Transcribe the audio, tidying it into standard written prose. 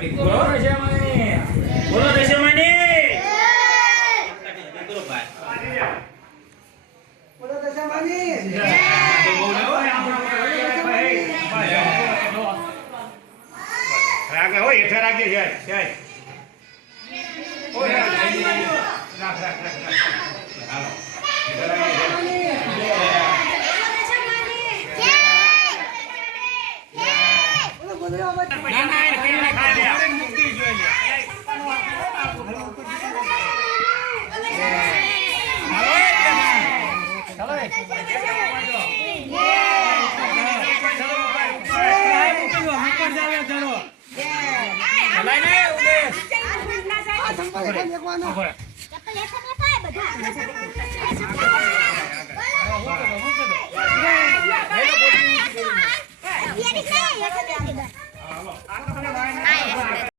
બોલો દશમાની બોલો દશમાની બોલો દશામાની રાગે હોય હેઠે રાખજે છે ઓય રાખ હાલો ના ના એને કઈને ખા દે મુક્તિ જોઈએ